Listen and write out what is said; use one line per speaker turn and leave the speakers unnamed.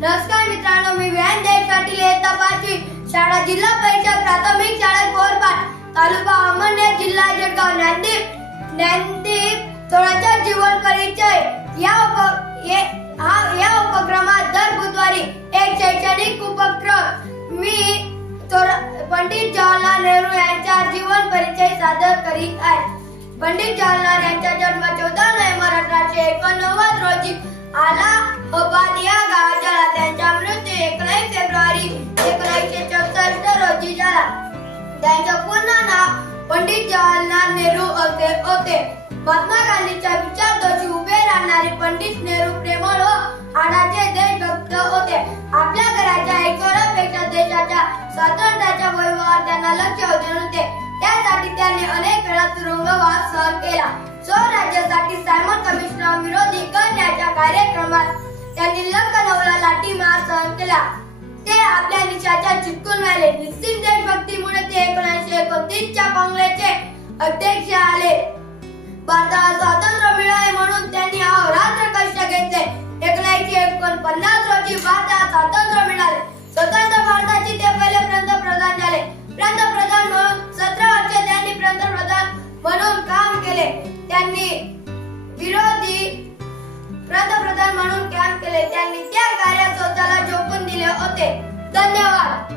नमस्कार मित्रांनो मी व्यान जय पाटील इयत्ता पाचवी शाळा जिल्हा परिषद प्राथमिक शाळा कोरपाट तालुका अहमदनगर जिल्हा जळगाव. ज्ञानदीप ज्ञानदीप थोडाचा जीवन परिचय. या उप हा या उपक्रमात दर बुधवारी एक शैक्षणिक उपक्रम. मी थोडा पंडित जवाहरलाल नेहरू यांचा जीवन परिचय सादर करीत आहे. पंडित जवाहरलाल यांचा जन्म चौदा नोव्हेंबर अठराशे एकोणनव्वद रोजी आला या पंडित जवाहरलाल नेहरू असे होते. महात्मा गांधीच्या विचारदोषी उभे राहणारे पंडित नेहरू प्रेमळ व आडाचे देशभक्त होते. आपल्या घराच्या ऐश्वर्यापेक्षा देशाच्या स्वातंत्र्याच्या वैभवावर त्यांना लक्ष होते. नव्हते त्यासाठी त्यांनी अनेक वेळा तुरुंगवास सहन केला. स्वराज्यासाठी सायमन कमिशनर विरोधी करण्याच्या कार्यक्रमात त्यांनी लंकनौला लाठी मार सहन केला. ते आपल्या निशाच्या चिटकून राहिले. निश्चित अध्यक्ष आले? भारताला स्वातंत्र्य मिळावे म्हणून त्यांनी अहोरात्र कष्ट घेतले. एकोणीसशे एकोणपन्नास रोजी भारताला स्वातंत्र्य मिळाले. स्वतंत्र भारताचे ते पहिले पंतप्रधान झाले. पंतप्रधान म्हणून सतरा वर्ष त्यांनी पंतप्रधान म्हणून काम केले. त्यांनी विरोधी पंतप्रधान म्हणून काम केले. त्यांनी त्या कार्यात स्वतःला झोपून दिले होते. धन्यवाद.